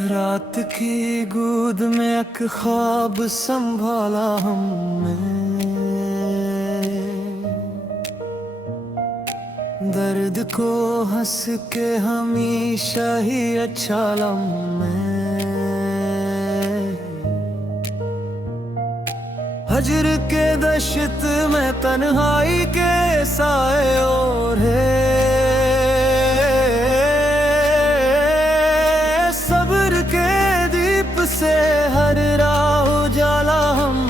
रात की गोद में एक ख्वाब संभाला हमने। दर्द को हंस के हमेशा ही अच्छा लम्हे। हजर के दशत में तन्हाई के साए और है। सब्र के दीप से हर राह उजाला हमने।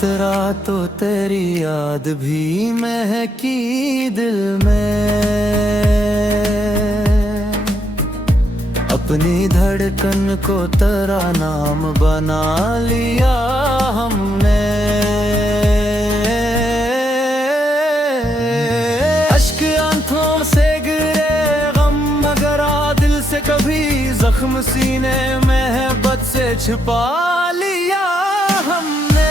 तेरा तो तेरी याद भी महकी दिल में। अपनी धड़कन को तेरा नाम बना लिया हमने। अश्क आंखों से गिरे गम मगर दिल से कभी जख्म सीने मोहब्बत से छिपा लिया हमने।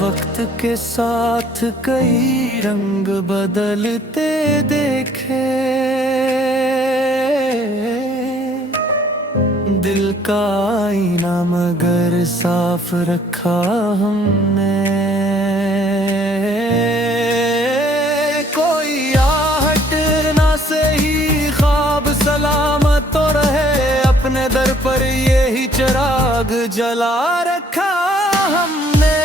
वक्त के साथ कई रंग बदलते देखे। दिल का आईना मगर साफ रखा हमने। कोई आहट ना सही ख्वाब सलामत तो रहे। अपने दर पर यही चिराग जला रखा हमने।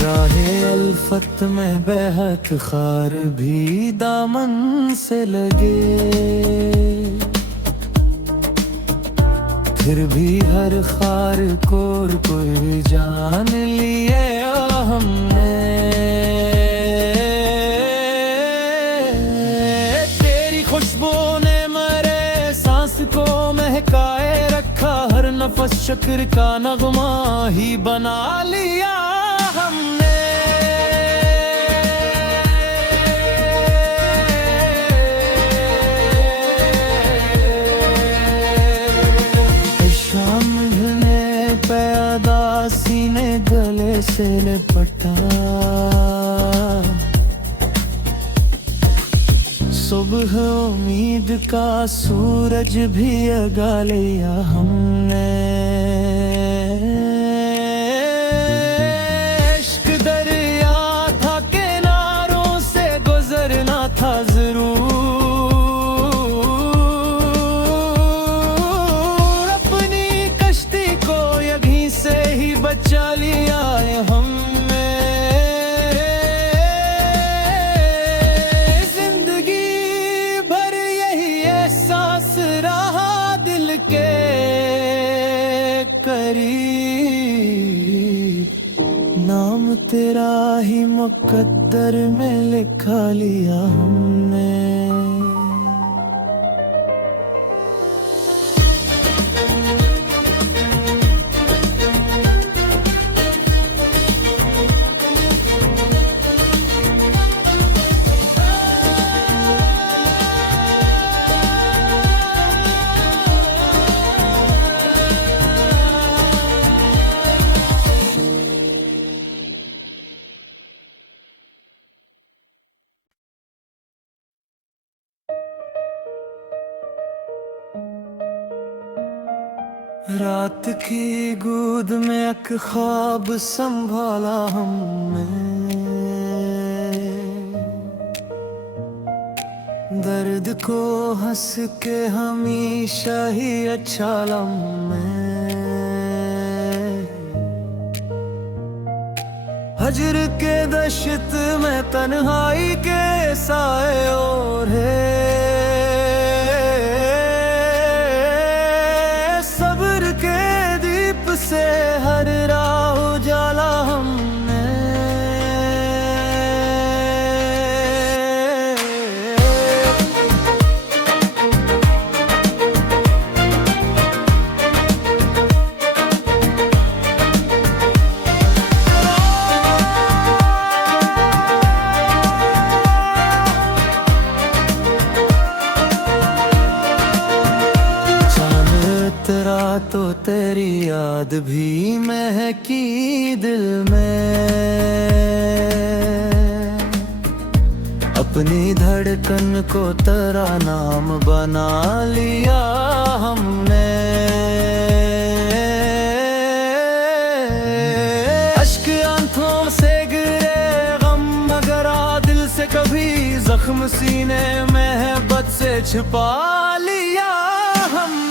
राहे अल्फत में बेहद खार भी दामन से लगे। फिर भी हर खार को कोई जान लिए हमने। तेरी खुशबू ने मेरे सांस को महकाए रखा। हर नफस शक्र का नगमा ही बना लिया हमने। शाम ढलने पे अदासी ने गले से लिपटा। सुबह उम्मीद का सूरज भी जगा लिया हमने। था जरूर अपनी कश्ती को यहीं से ही बचा लिया हमने। जिंदगी भर यही एहसास रहा दिल के करीब। नाम तेरा ही मुकद्दर में लिखा लिया हमने। रात की गोद में एक ख्वाब संभाला हमने। दर्द को हंस के हमेशा ही अच्छा लम्हे, हजर के दशत में तन्हाई के साए और है, सब्र के दीप से हर राह उजाला हमने। तेरा तो तेरी याद भी महकी दिल में, अपनी धड़कन को तेरा नाम बना लिया हमने। अश्क आंखों से गिरे गम मगर आ दिल से कभी, जख्म सीने मोहब्बत से छिपा लिया हमने।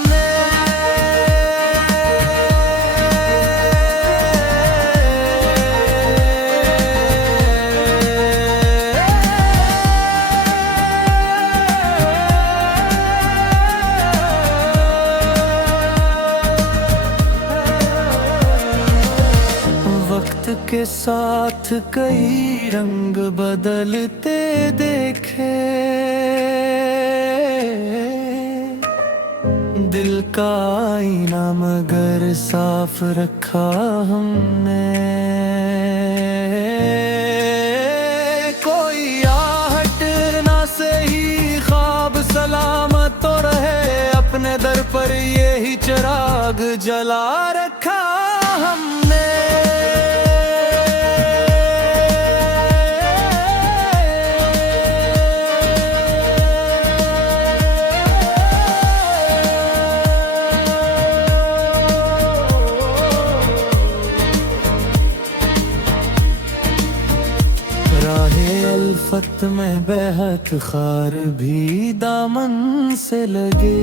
वक्त के साथ कई रंग बदलते देखे, दिल का आईना मगर साफ रखा हमने। कोई आहट ना सही ख्वाब सलामत तो रहे, अपने दर पर यही चिराग जला रखा हमने। राहे अल्फत में बेहद खार भी दामन से लगे,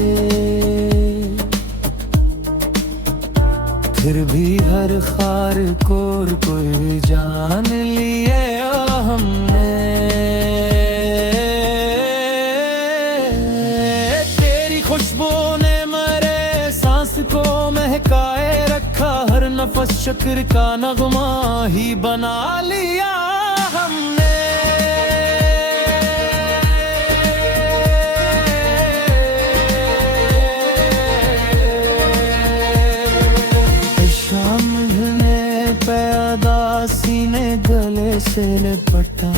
फिर भी हर खार को कोई जान लिए हमने। तेरी खुशबू ने मेरे सांस को महकाए रखा, हर नफस शक्र का नगमा ही बना लिया हमने। शाम ढलने पे सीने गले से लिपटा,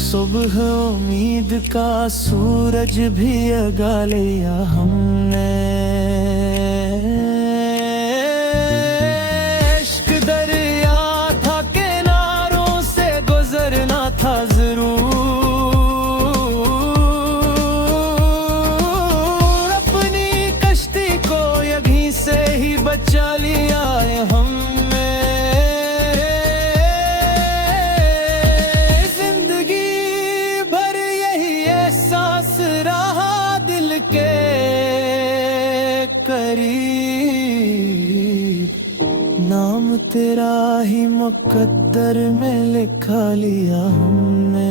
सुबह उम्मीद का सूरज भी जगा लिया हमने। था जरूर अपनी कश्ती को यहीं से ही बचा लिया हमने। जिंदगी भर यही एहसास रहा दिल के करीब, नाम तेरा ही मुकद्दर में लिखा लिया हमने।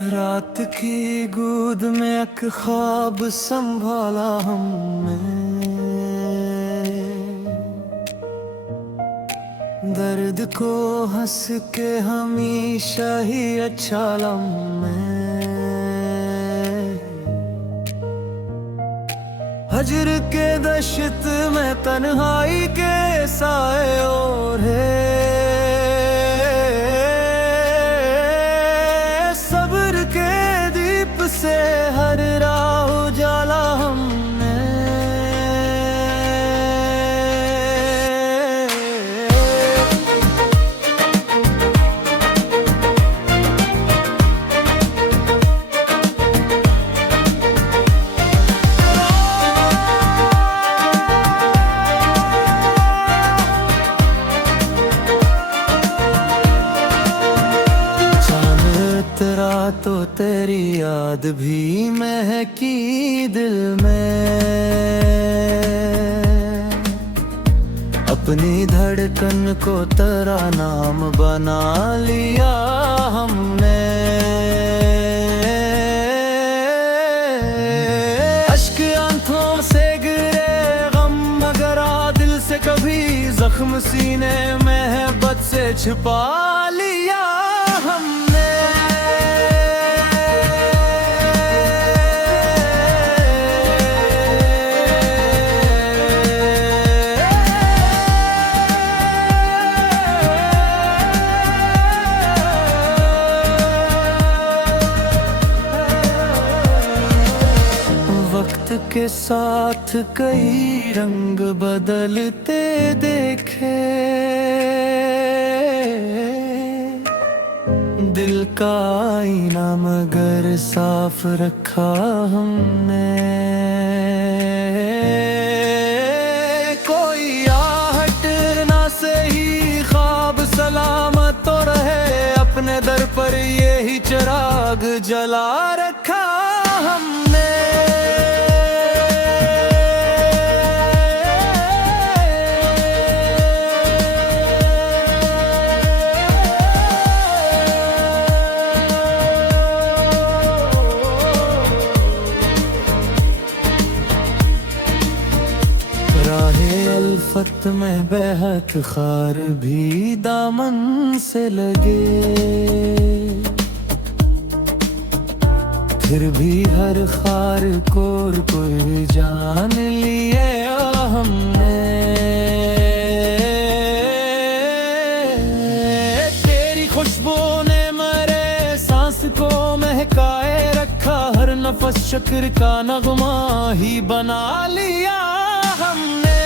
रात की गोद में एक ख्वाब संभाला हमने, दर्द को हंस के हमेशा ही अच्छा लम्हे, हजर के दशत में तन्हाई के साए और है, सब्र के दीप से हर राह उजाला हमने। तेरा तो तेरी याद भी महकी दिल में, अपनी धड़कन को तेरा नाम बना लिया हमने। अश्क आंखों से गिरे गम मगर दिल से कभी जख्म सीने मोहब्बत से छिपा लिया हमने। वक्त के साथ कई रंग बदलते देखे, दिल का आईना मगर साफ रखा हमने। कोई आहट ना सही ख्वाब सलामत तो रहे, अपने दर पर यही चिराग जला रखा हमने। राहे अल्फत में बेहद खार भी दामन से लगे, फिर भी हर खार को कोई जान लिए हमने। तेरी खुशबू ने मेरे सांस को महकाए रखा, हर नफस शक्र का नगमा ही बना लिया हमने।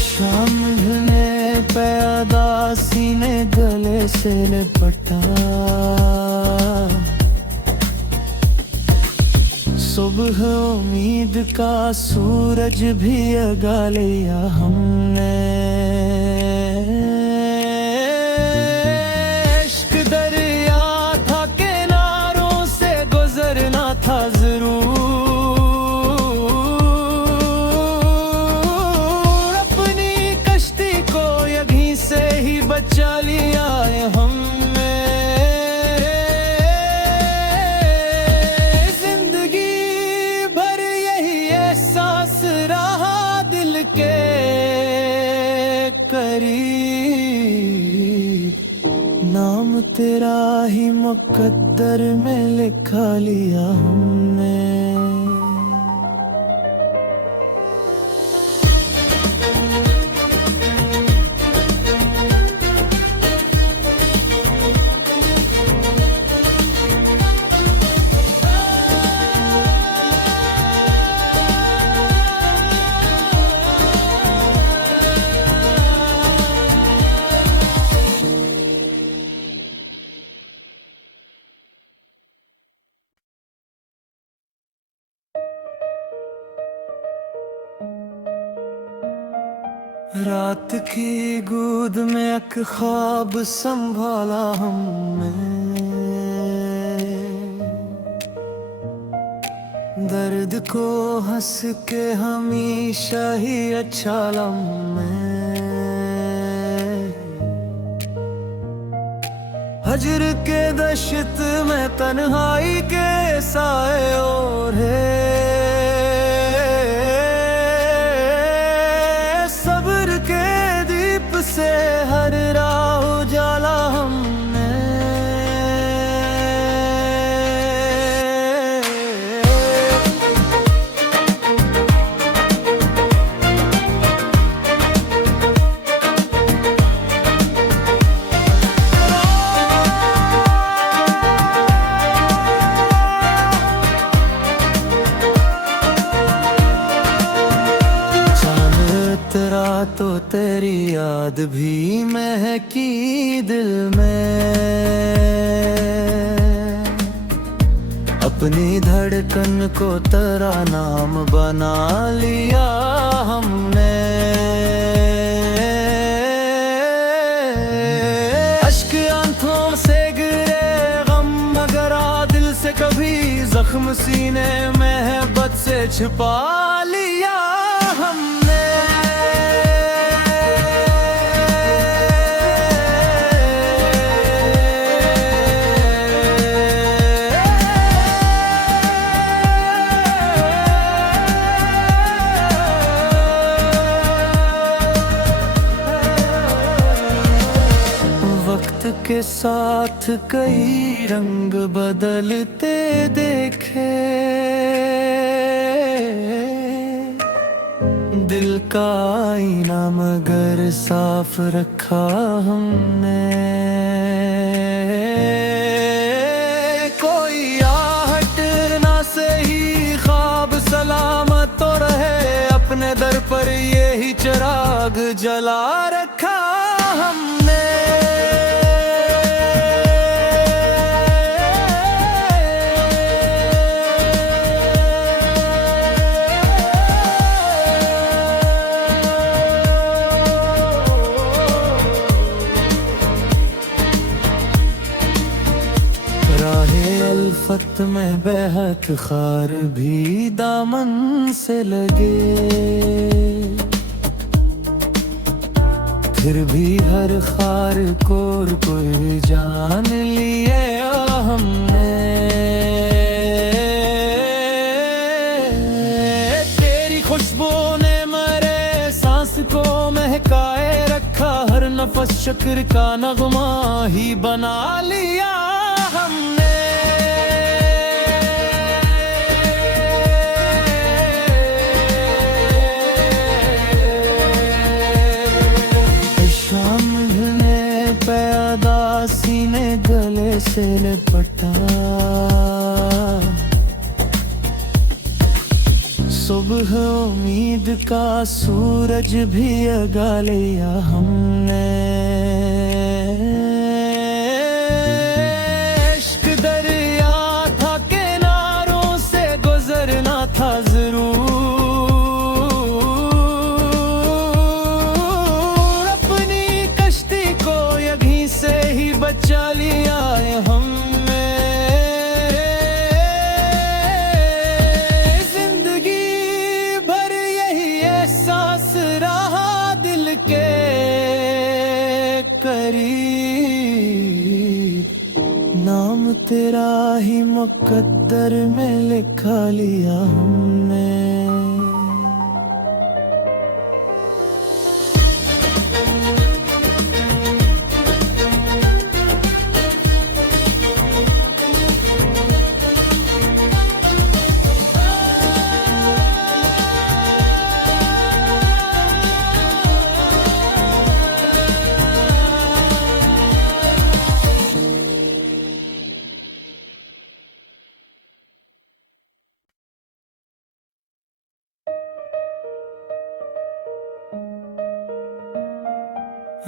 शाम ढलने पे अदा सीने गले से लिपटा, सुबह उम्मीद का सूरज भी जगा लिया हमने। था जरूर अपनी कश्ती को यहीं से ही बचा लिया हमने। जिंदगी भर यही एहसास रहा दिल के करीब, नाम तेरा ही मुकद्दर में लिखा लिया हमने। रात की गोद में एक ख्वाब संभाला हमने, दर्द को हंस के हमेशा ही अच्छा लम्हे। हजर के दशत में तन्हाई के साए और है, से हर राह उजाला याद भी महकी दिल में। अपनी धड़कन को तेरा नाम बना लिया हमने। अश्क आंखों से गिरे गम मगर दिल से कभी जख्म सीने मोहब्बत से छिपा लिया हमने। वक्त के साथ कई रंग बदलते देखे, दिल का आईना मगर साफ रखा हमने। कोई आहट ना सही ख्वाब सलामत तो रहे, अपने दर पर यही चिराग जला रखा हमने। राहे अल्फत में बेहद खार भी दामन से लगे, फिर भी हर खार को कोई जान लिए हमने। तेरी खुशबू ने मेरे सांस को महकाए रखा, हर नफस शक्र का नगमा ही बना लिया हमने। शाम ढलने पे सीने गले से लिपटा, सुबह उम्मीद का सूरज भी जगा लिया हमने। इश्क दरिया था किनारों से गुजरना था जरूर, अपनी कश्ती को यहीं से ही बचा लिया हमने। नाम तेरा ही मुकद्दर में लिखा लिया हमने।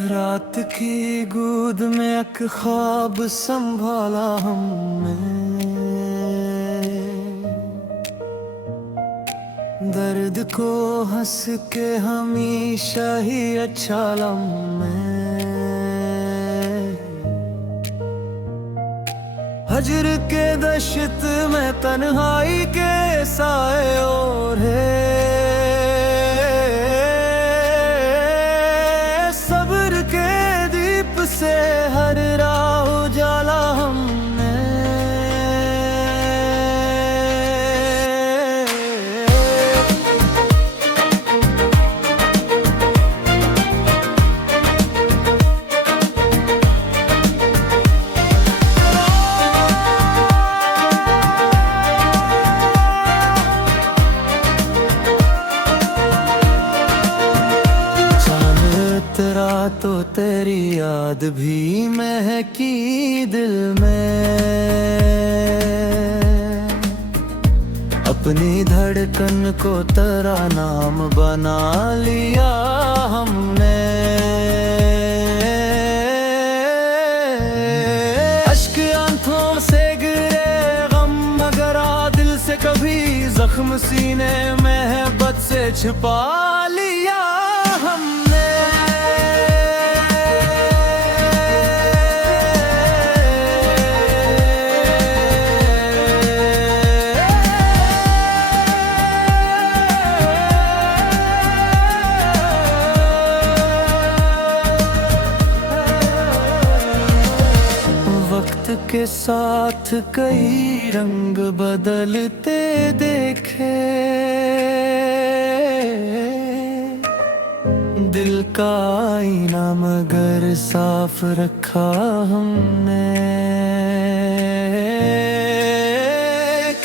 रात की गोद में एक ख्वाब संभाला हमने, दर्द को हंस के हमेशा ही अच्छा लम्हे। हजर के दश्त में तन्हाई के साए और है, से हर राह उजाला हमने। तेरा तो तेरी याद भी महकी दिल में। अपनी धड़कन को तेरा नाम बना लिया हमने। जख्म सीने में है बद से छिपा लिया हमने। वक्त के साथ कई रंग बदलते देखे, दिल का आईना मगर साफ रखा हमने।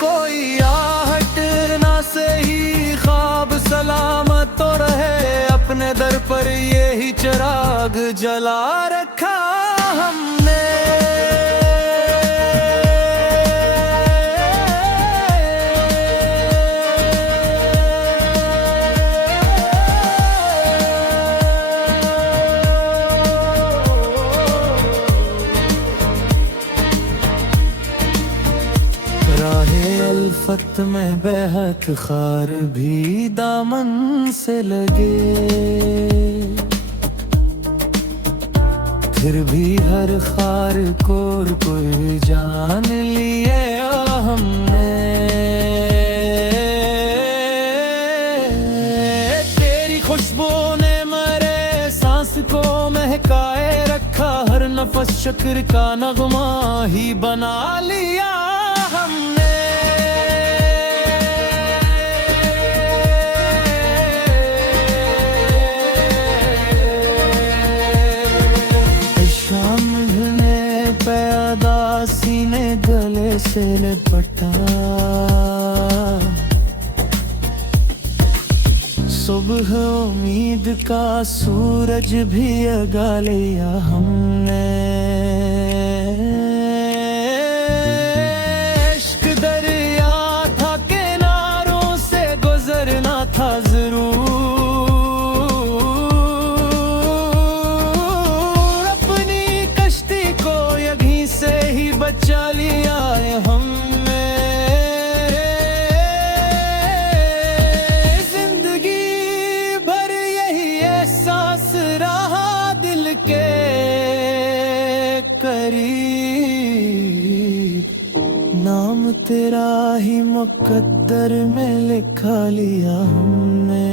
कोई आहट ना सही ख्वाब सलामत तो रहे, अपने दर पर यही चिराग जला रखा हमने। राहे अल्फत में बेहद खार भी दामन से लगे, फिर भी हर खार को कोई जान लिए हमने। तेरी खुशबू ने मेरे सांस को महकाए रखा, हर नफस शक्र का नगमा ही बना लिया हमने। शाम ढलने पे सीने गले से लिपटा, सुबह उम्मीद का सूरज भी जगा लिया हमने। था जरूर अपनी कश्ती को यहीं से ही बचा लिया हमने। जिंदगी भर यही एहसास रहा दिल के करीब, नाम तेरा ही मुकद्दर में लिखा लिया हमने।